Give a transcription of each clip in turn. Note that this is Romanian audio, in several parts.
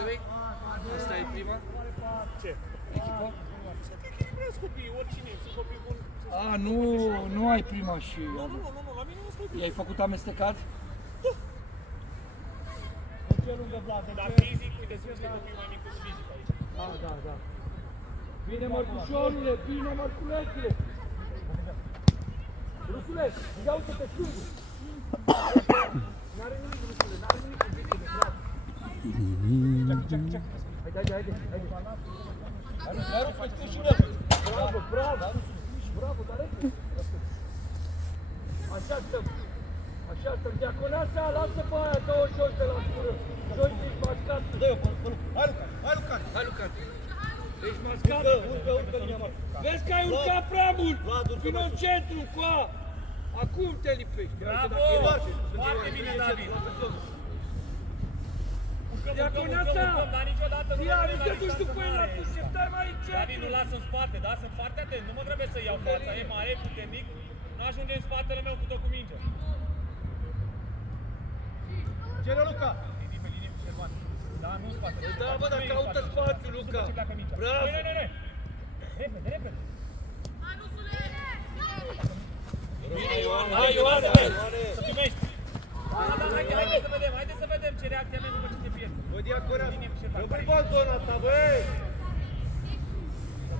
Andrei? Asta e prima? Ce? Echipă? Sunt echilibrați copiii, oricine, sunt copii buni. Nu ai prima și... Nu, la mine nu spui. I-ai făcut amestecat? Da. Ce lângă Vlad? Dar fizic, uite, sunt copii mai mici fizic aici. Da. Bine, mărcușorule, bine, mărculețule! Rusule, ia uite-te stângul! N-are nimic, Rusule, n-are nimic cu victime, bravo! Haide! Hai, Rusule, tu și noi! Bravo, dar repede! Așa stăm! Diaconasa, lasă pe aia 28 de la scură! Joystick mascat! Dă-i-o, hai Lucan! Ești mascat? Urcă linia mare! Vezi că ai urcat prea mult! Vino în centru, coa! Acum te lipești! Bravo! Foarte bine, David! Diaconasa! Dar niciodată nu Ia, nu te duci după el atunci, ce stai mai în centru! David, nu las în spate, da? Sunt foarte atent, nu mă trebuie să iau fața, e mare, puternic, nu ajunge în spatele meu cu tot cu minge. Cere Luca! Linie, Șerban. Da, nu în spate. Da, bă, dar caută spațiu, Luca! Bravo! Nu! Repede! Hai, Ioane! Să primești! Haide să vedem ce reacție avem după ce te pierd. Bă, Diacona, rămâi bă zona ta, băi!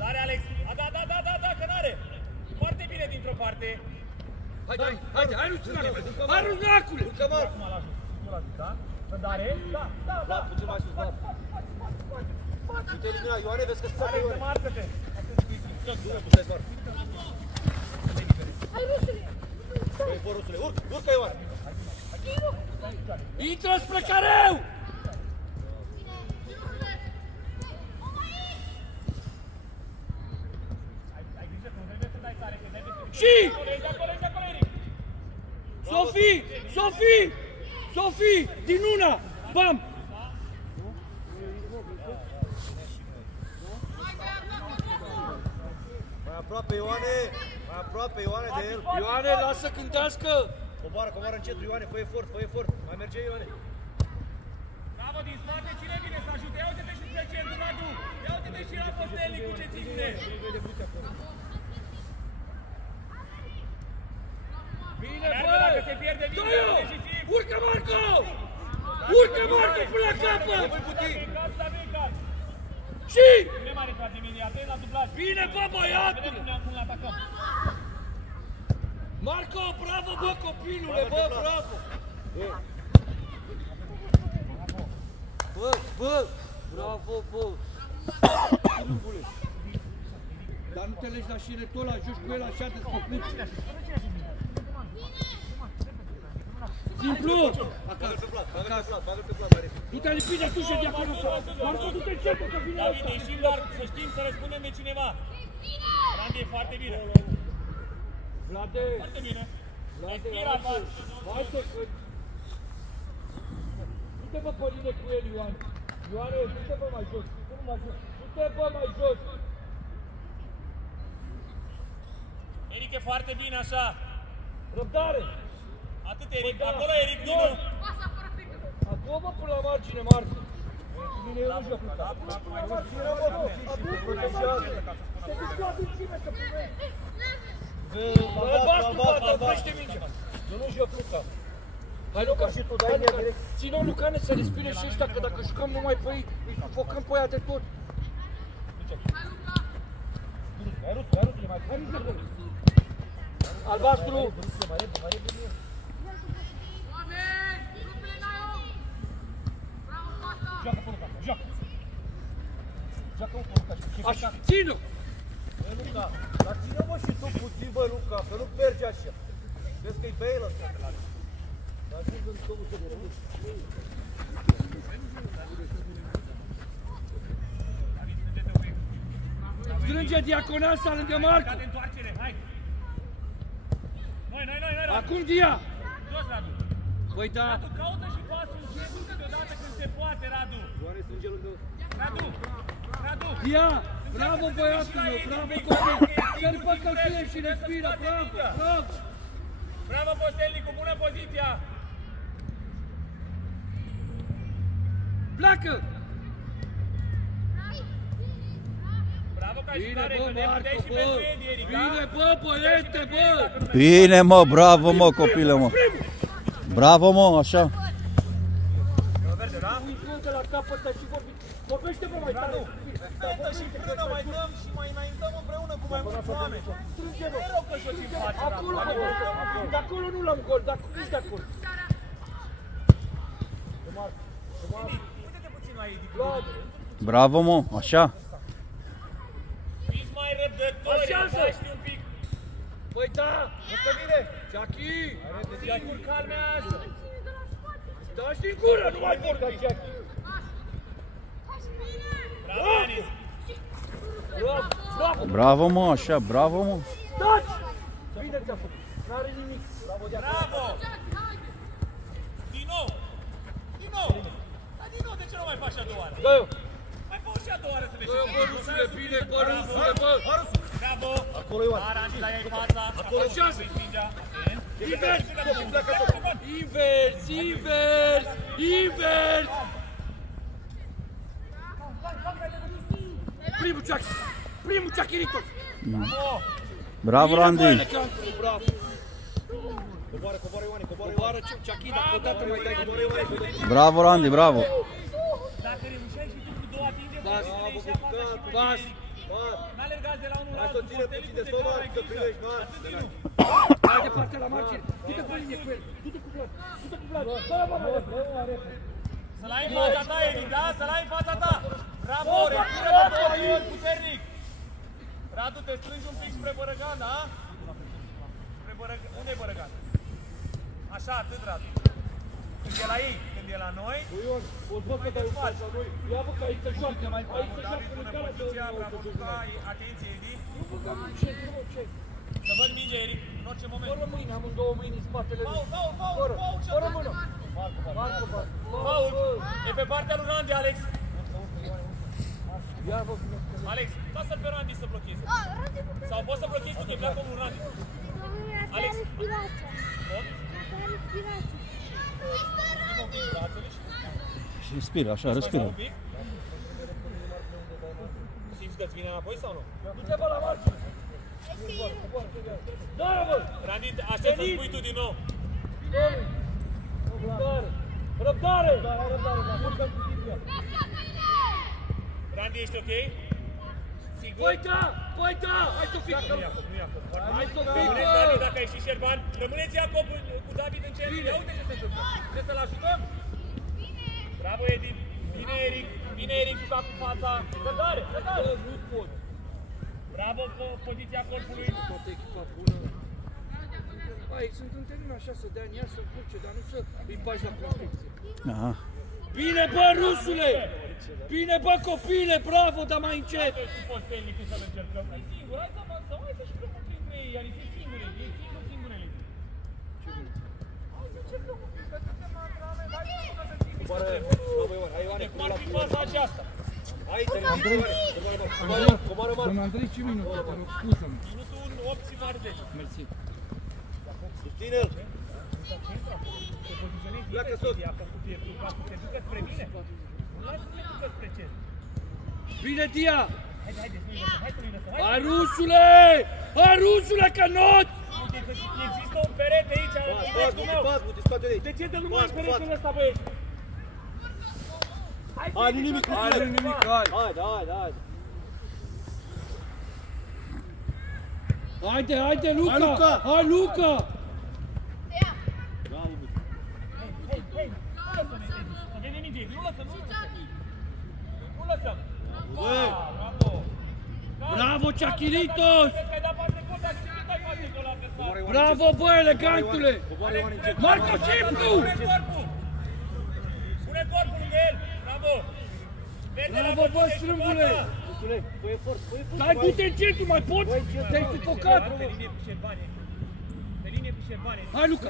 Dare, Alex! Da, că n-are! Foarte bine dintr-o parte. Hai, Rusnacule! Urcă, mă! Acum l-ajut. Da? Dare? Da. Puțin mai sus, Vlad. Uite, elimina, Ioane, vezi că stai Ioane. Marcă-te! Stai doar. Băi, fă, Rusule, urcă, Ioane! Intră spre careu! Ai grijă că nu trebuie să dai tare, că dai de... Și! Acolo, Eric! Sofie! Din una! Bam! Mai aproape, Ioane, de el. Ioane, lasă cântească! Coboară încet, Ioane, fă efort. Mai merge, Ioane. Bravo, din spate, cine vine să ajute? Ia uite-te și spre centru, Radu! Ia uite-te și la Postelnic cu ce ține! Bine, Dacă se pierde, vine decisiv! Urcă, Marco! Urcă, Marco, până la capăt! Și! Bine, mare, frate, imediat, atent la dublaj! Bine, bă, băiatul! Vedem cum ne atacăm! Marco, bravo, bă, copilule, bă, bravo! Bă, bravo, bă! Dar nu te legi la șiretul ăla, joci cu el așa de scopit. Simplu! Acasă! Bagă-l pe plat, mai repede. Du-te lipit de tușe, Diaconasa! Marco, du-te în centru, că vine David, ăsta! ieșim doar să știm să răspundem de cineva! Randy, e foarte bine! Vlade! Foarte bine! Respira, hai să cât! Du-te bă pe linie cu el, Ioan! Ioane, du-te bă mai jos! Du-te bă mai jos! Eric, e foarte bine așa! Răbdare! Atât, Eric, acolo, Eric, nu! Acum bă până la margine, Marco! Bine, eu nu joc cu ta! Te discoate în cime să primești! Bă, bascu, oprește mingea! Eu nu joc Luca! Hai, Luca, și tu dai direct! Ține-o, Lucane, să respire și ăștia, că dacă jucăm numai pe ei, îi sufocăm pe aia de tot! Hai, Rusule, mai Hai, mică bun! Albastru! mai repede. Joacă pe Luca, joacă! Joacă-o pe Luca și Așa, ține-o! Bă, Luca, dar ține-mă și tu puțin, bă, Luca, că nu merge așa. Vezi că-i pe el ăsta. Dar ajung în autobuzul de rămâși. Strânge Diaconasa lângă Marco! Cade întoarcere, hai! Noi, Radu! Acum Dia! Jos, Radu! Păi da! Radu, caută și pasul încetul câteodată când se poate, Radu! Ioane strânge lângă... Radu! Dia! Bravo băiatul meu, bravo copil! Să-l fac călcâie și respiră, bravo! Bravo, Postelnicu, bună poziția! Pleacă! ca Bine, jucare, bă, că ne Marco, puteai și bă! pentru Edi, Eric, da? Bine, bă, băiete, bă! Bine, mă, bravo, mă, copile, mă. Bravo, mă, așa. Verde, da? Uite de la capăt și vorbește bă mai tare. Dă și frână, mai dăm și mai înaintăm împreună cu mai mulți oameni. Strânge-mă. E rău că și-o țin față. Acolo, bă, de acolo nu l-am gol, nici de acolo. Uite-te puțin la Edi. Bravo, mă, așa. Fiți mai răbdători, faci un pic. Băi, da, ăsta vine. Ceachi. Sigur, calmează. Dați din gură, nu mai vorbi. Bravo, Anis. Bravo, bravo. Bravo, mă, așa, bravo, mă. Dați! Bine ți-a făcut. N-are nimic. Bravo, de acolo. Bravo! Din nou! Din nou! Dar din nou, de ce nu mai faci și a doua oară? Dă-i-o. Mai fă și a doua oară să vezi. Dă-i-o, bă, Rusule, bine, bă, Rusule, bă. Bravo! Acolo, Ioan. Aranji, dar ai fața. Acolo, șase. Mingea. Invers! Invers, invers, invers! Primul Ceachiritos! Bravo, Randy. Bravo! Coboară, Ioane, coboară, Coboară Ceachi, dacă odată mai dai coboară, Ioane. Bravo, Randy, bravo. Dacă reușeai și tu cu două atingeri, Pas, pas! n-alergați de la unul la Hai să altul. ține puțin de stomac, să privești, Atât din nou. Hai departe la margine! Du-te pe linie cu el! Du-te cu Vlad! Du-te cu Vlad! Bă, Să-l ai în fața ta, Eric, da? Să-l ai în fața ta! Bravo, repune puternic! Radu, te strângi un pic spre Bărăgan, da? Spre Bărăgan. Unde e Bărăgan? Așa, atât, Radu. Când e la ei, când e la noi, mai desfaci. ia bă, că aici se joacă, aici se joacă David, în bună care poziția, bravo, Luca, atenție, Edi. Să văd minge, Eric, în orice moment. Fără mâini, amândouă mâini în spatele lui. Paul, Fără mână. Marco, Paul, e pe partea lui Randy, Alex. ia bă, Alex, lasă-l pe Randy să blocheze. Sau poți să blochezi tu, că pleacă omul Randy. Alex. Și respiră, așa, respiră. Simți că-ți vine înapoi sau nu? du-te bă la margine. Da, bă! Randy, aștept să spui tu din nou. Răbdare! Răbdare! Randy, ești ok? Sigur? Păi da! Hai să fică! Hai să fică! David, dacă ai și Șerban, rămâneți Iacob cu David în centru. Ia uite ce se întâmplă. Trebuie să-l ajutăm? Bravo, Edi. Bine, Eric, juca cu fața. Răbdare! Bă, nu pot! Bravo, poziția corpului. Toată echipa bună. Hai, sunt în terin așa să dea în ea, să încurce, dar nu să îi bagi la construcție. Aha. Bine, bă, Rusule! Bine, bă, copile, bravo, dar mai încet! Nu poți pe Elicu să-l încercăm. E singur, hai să și lucrăm printre ei, adică e singure, singurele. Hai să încercăm un pic, că suntem antrenament, hai să nu să fim Coboară, bravo, Ioane. Hai, Ioane, cum ar fi faza aceasta? hai, te ridici, Ioane. Coboară, Marco. Să-mi Andrei, ce minut? Te rog, scuză-mă. Minutul 8 și 40. Mersi. Susține-l. Te poziționezi Pleacă invers, sus. a făcut pieptul, ca să te ducă spre mine. Nu lasă să te ducă spre cer. Bine, Dia! Haide, hai să nu-i lăsăm, Hai, Rusule! Hai, Rusule, că not! Uite că există un perete aici, Pas, meu. multe, scoate de aici. De ce dă numai Pas, în peretele ăsta, băieți? Hai, nu nimic, Rusule. Nu nimic, hai! Hai. Haide, Luca! Hai, Luca! Bravo, bă. Hei, să vede minge, nu lăsăm. Nu lăsăm. Bă. Bravo. Bravo, Ceachiritos! Cred că ai dat paște gol, dar și cât ai paște gol la adversar? Bravo, bă, elegantule! Coboară, Ioane, încet. Marco, simplu! Pune corpul! Pune corpul lângă el! Bravo! Bravo, bă, strâmbule! Rusule, fă efort. Hai, du-te încet, tu mai poți? Te-ai sufocat! Pe linie cu Șerbani. Pe linie cu Șerbani. Hai, Luca!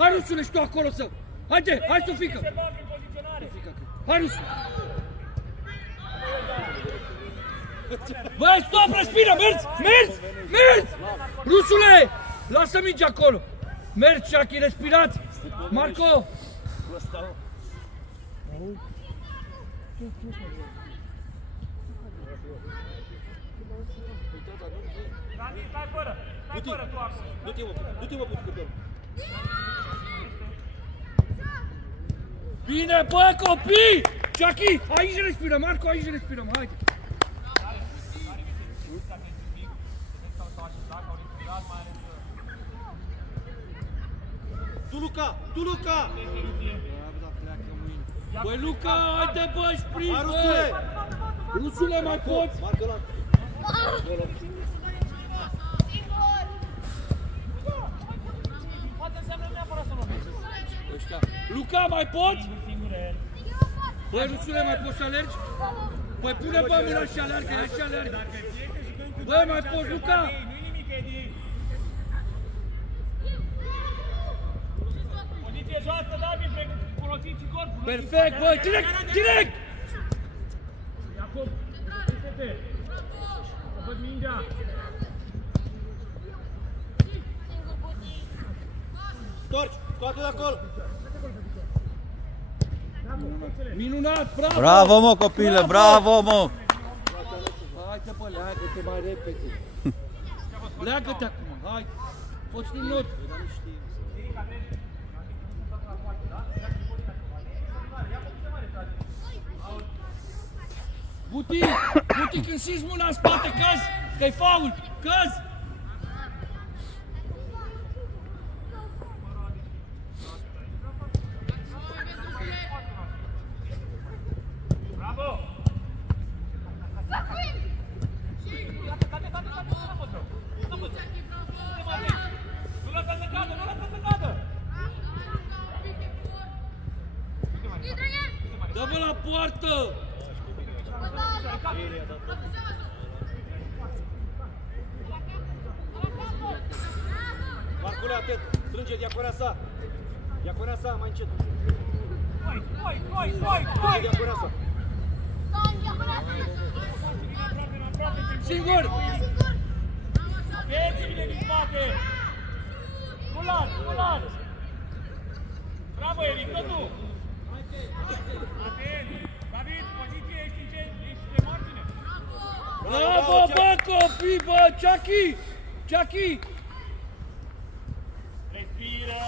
Hai, Rusule, și tu acolo să... Haide, hai, Sofica! Șerbani prin poziționare. Hai, Rusule! Băi, stop, respiră, mergi! Rusule! Lasă mingea acolo! Mergi, Ceachi, respirați! Marco! Rani, stai fără tu acum. Du-te mă puțin câte ori. Bine, bă, copii! Jackie, aici respirăm, Marco, aici respirăm, haide! Tu, Luca! Băi, Luca, haide, bă, sprint, Hai, bă! Rusule! Rusule, mai poți? Marcă la... Poate înseamnă neapărat să lovești. Ăștia. Luca, mai poți? Băi, Rusule, mai poți să alergi? Păi pune bă mâna și alergă, ia și alergă! Băi, mai poți, Luca? Nu-i nimic, Edi. Poziție joasă, David, folosiți și corpul. Perfect, băi, direct! Iacob, uite-te. Să văd mingea. Torci, scoate de acolo! Minunat, bravo! Bravo, mă, copile, bravo, mă! Haide, bă, leagă-te mai repede! Leagă-te acum, haide! Poți din not! Buti, când simți mâna în spate, cazi! Că-i faul, cazi! Bravo! Nu lăsa să cadă! Dă-mă la poartă! Marcule, atent! Strânge Diaconeasa! Diaconeasa, mai încet! Coi! Diaconeasa! Singur! Vieți-vine din spate! Culat! Bravo, Eric, tot tu! Atent! David, poziție, ești de margine! Bravo, bă, copii, bă, Jackie! Respiră!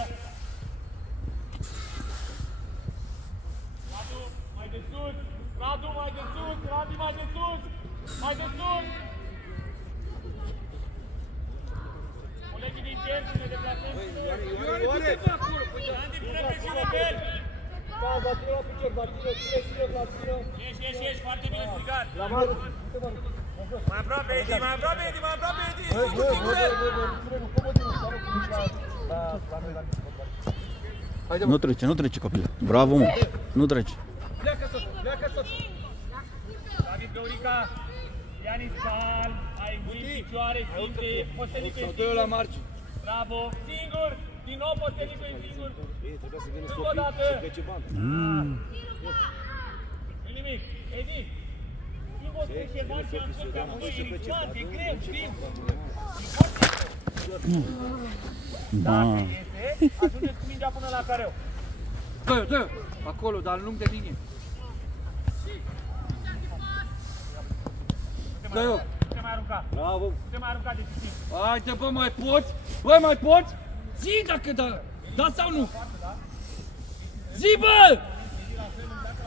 Radu, mai de sus! Radu, mai de sus! Mai de sus! Colegii din pierd, ne deplasăm! Ioane! Andy, pune presiune pe el! Da, bate-l la picior, bate-l, ține, la țină! Ești, foarte bine strigat! La mare! Mai aproape, Edi! Nu trece, copile. Bravo, mă. Nu trece. Pleacă să... David Găurica, Ianis Cal, ai mâini, picioare, simte, postenică e Dă-o la singur. margine. Bravo, singur, din nou postenică e singur. Trebuia să vină Încă Sofie o dată. și plece bani. Nu nimic, Edi. Singur, trece bani și am spus că amândoi e riscant, e greu, știm? Dacă iese, ajungeți cu mingea până la careu. Dă-o, acolo, dar lung de linie. Dă-o. Nu te mai arunca, Bravo! nu te mai arunca decisiv. Haide, bă, mai poți? Bă, mai poți? Zi dacă da! Da sau nu? Zi, bă!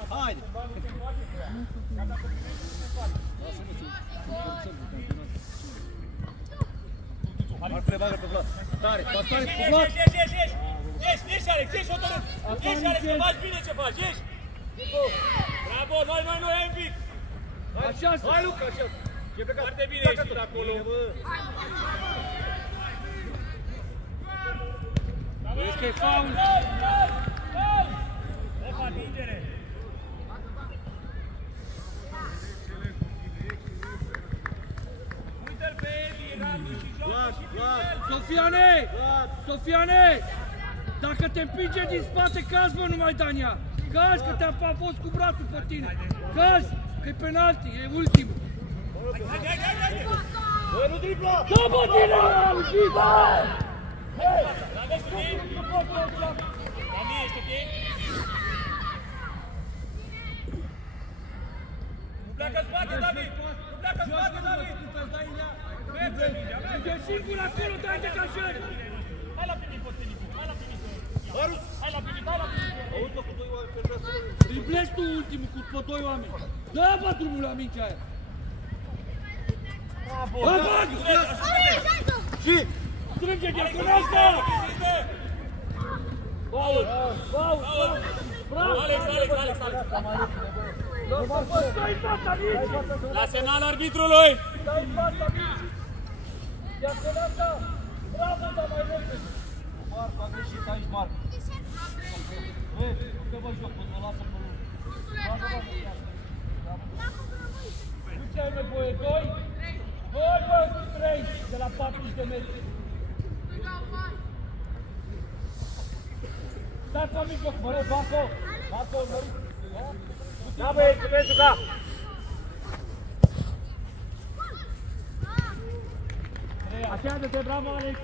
Haide! Marcule, bagă pe Vlad! Tare, dar tare pe Vlad! Ești, Alex, ești hotărât! Ești, Alex, că faci bine ce faci, ești! Bravo, noi, Envit! Așa, Hai, Luca, așa! E plecat! Foarte bine ești acolo! vezi că e faul? O atingere! Uite-l pe Edi, Radu și joacă și Vlad! Sofiane! Dacă te împinge din spate, cazi, bă, nu mai da în ea! Cazi, că te-a fost cu brațul pe tine! Cazi, că-i penalti, e ultimul! Haide! Bă, nu dribla! Da, bă, tine, Algi, bă! L-aveți cu tine? Rami, ești ok? Nu pleacă în spate, David! Nu pleacă în spate, David! Merge mingea, merge! E singur acolo, dai de cajări! Hai la primit, Costenicu, hai la primit! Marius! Hai la primit, hai la primit! Auzi, mă, cu doi oameni pe vrea să... Driblești tu ultimul cu doi oameni. Dă-bă drumul la mingea aia. Bravo! Bă, bă! Și! Strânge diaconală! Paul! Paul! Bravo! Alex! Stai în fața mingii! La semnal arbitrului! Stai în fața mingii! Diaconală! Bravo, dar mai repede! Marc, a greșit aici, Marc. Băi, nu te vă joc, până mă lasă pe urmă. Nu ce ai nevoie? 2? Bă, 3 de la 40 de metri. Stai pe mijloc, mă rog, Baco! Baco, mărit! Da, băi, să vezi juca! Așează-te, bravo, Alex!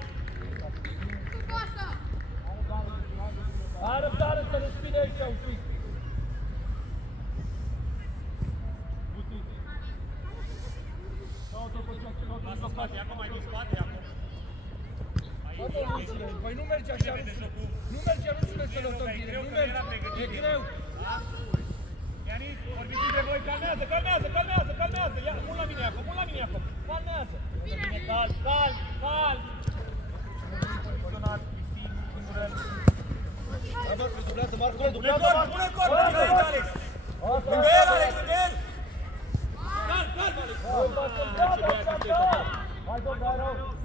Hai răbdare să respire aici un pic! Lasă spate, acum mai din spate, acum. Păi nu merge așa, nu merge, Rusule, să lăsăm bine, nu merge, e greu! Ianis, vorbiți de voi, calmează! Ia, mult la mine, Iacob, calmează! Bine, calm! Emoționat, Cristin, Cumurel. Da, mă, îl dublează, Marc, îl Pune dublează, corp, Marc! pune corp! Lângă el, Alex! Lângă el, Alex, lângă el! Calm, Alex! Hai, domnule, hai rău!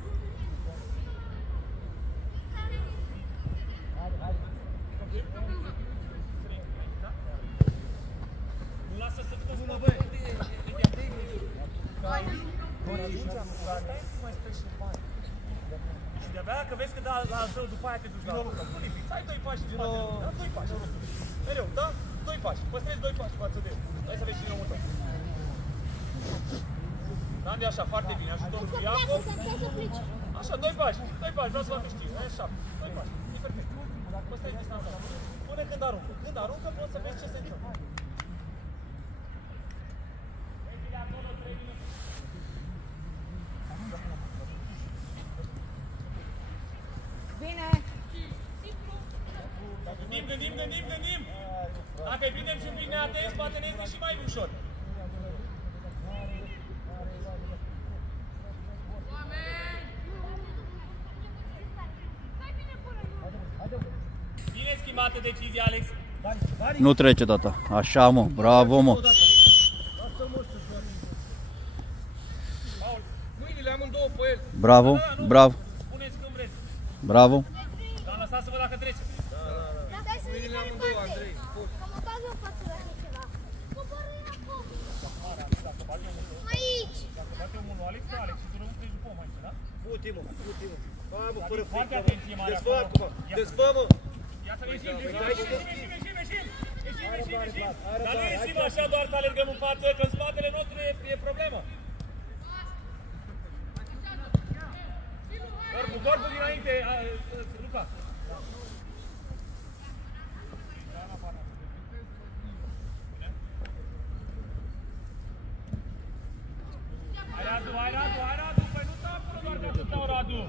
Nu lasă să te Bună, băi! Și de-abia că vezi că da la al tău, după aia te duci la altul. Nu nimic, ai 2 pași în spate. Da, 2 pași. Mereu, da? 2 pași. Păstrezi 2 pași față de el. Hai să vezi și drumul tău. Andi așa, foarte bine. Ajutorul lui Iacob. Așa, 2 pași. Vreau să vă știu. Așa, 2 pași. E perfect. Păstrezi distanța. Pune când aruncă. Când aruncă poți să vezi ce se întâmplă. Bine! Gândim! Dacă îi prindem și un pic neatenți, poate ne este și mai ușor. Bine schimbată decizia, Alex. Nu trece, tata. Așa, mă. Bravo, mă. Mâinile amândouă pe el! Bravo, bravo, Puneți când vreți. bravo. Dar lăsați să văd dacă trece. Mâinile amândouă, Andrei! Că mă bag eu față la așa ceva! Coboră acum! Aici! Dacă bate omul lui Alex, Alex, și tu rămâi după om aici, da? Ultimul! Hai, mă, fără Foarte frică, atenție mare Desfă acolo. acum! Desfă, mă! Ia să ieșim! Dar nu ieșim așa doar să alergăm în față, că în spatele nostru e problemă. Corpul dinainte, Luca. Hai Radu, păi nu stau acolo doar ca să stau, Radu.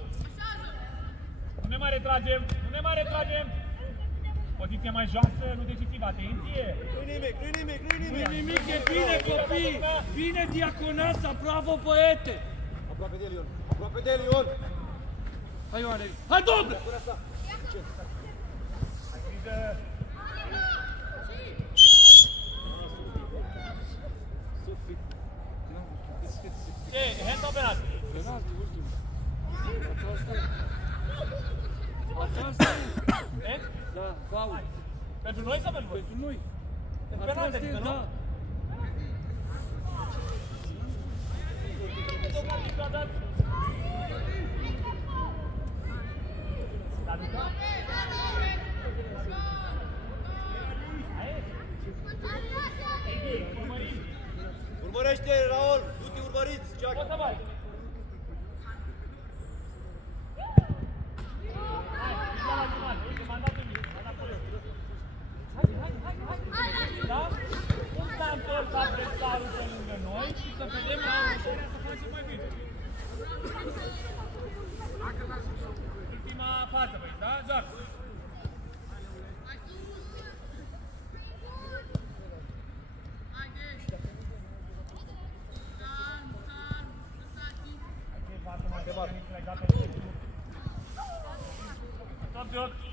Nu ne mai retragem. Poziția mai joasă, nu decisivă, atenție. Nu-i nimic! Nu nimic, e bine, copii! Bine, diaconasa, bravo, băiete! Aproape de el, Ion! Hai, Ioane! Hai, doble! Ce, hand sau penalti? Penalti, ultimul. Aceasta e. Hand? Da, faul. Pentru noi sau pentru voi? Pentru noi. Penalti, Aceasta e, adică nu? da. Urmărește, Raul! Du-te, urmăriți! Jack! Poți să mai. Da? Cum s-a întors adversarul pe lângă noi? aici și să vedem la următoarea să facem mai bine. Ultima fază, băi, da? George.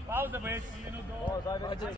Pauză, băieți, 1, 2.